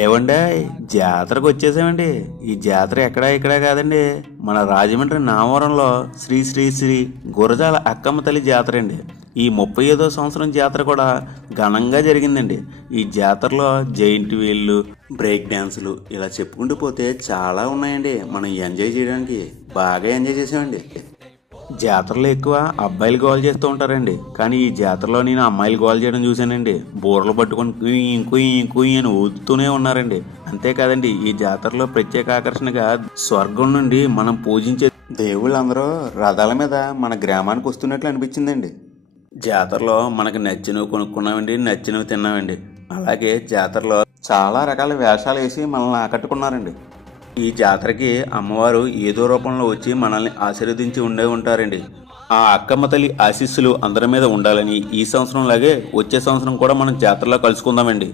ఏవండే, జాతరకు వచ్చేసామండి. ఈ జాతర ఎక్కడా ఇక్కడ కాదండి, మన రాజమండ్రి నామవరంలో శ్రీ శ్రీ శ్రీ గురజాల అక్కమ్మ తల్లి జాతర అండి. ఈ 35వ సంవత్సరం జాతర కూడా ఘనంగా జరిగిందండి. ఈ జాతరలో జైంట్ వీళ్ళు, బ్రేక్ డ్యాన్సులు ఇలా చెప్పుకుంటూ పోతే చాలా ఉన్నాయండి. మనం ఎంజాయ్ చేయడానికి బాగా ఎంజాయ్ చేసామండి. జాతరలో ఎక్కువ అబ్బాయిలు గోల్ చేస్తూ ఉంటారండి, కానీ ఈ జాతరలో నేను అమ్మాయిలు గోల్ చేయడం చూశానండి. బూరలు పట్టుకొని కుయ్ కుయ్ కుయ్ అని ఊదుతూనే ఉన్నారండి. అంతేకాదండి, ఈ జాతరలో ప్రత్యేక ఆకర్షణగా స్వర్గం నుండి మనం పూజించే దేవుళ్ళందరూ రథాల మీద మన గ్రామానికి వస్తున్నట్లు అనిపించిందండి. జాతరలో మనకు నచ్చినవి కొనుక్కున్నామండి, నచ్చినవి తిన్నామండి. అలాగే జాతరలో చాలా రకాల వేషాలు వేసి మనల్ని ఆకట్టుకున్నారండి. ఈ జాతరకి అమ్మవారు ఏదో రూపంలో వచ్చి మనల్ని ఆశీర్వదించి ఉండే ఉంటారండి. ఆ అక్కమ్మ తల్లి ఆశీస్సులు అందరి మీద ఉండాలని ఈ సంవత్సరం లాగే వచ్చే సంవత్సరం కూడా మనం జాతరలో కలుసుకుందామండి.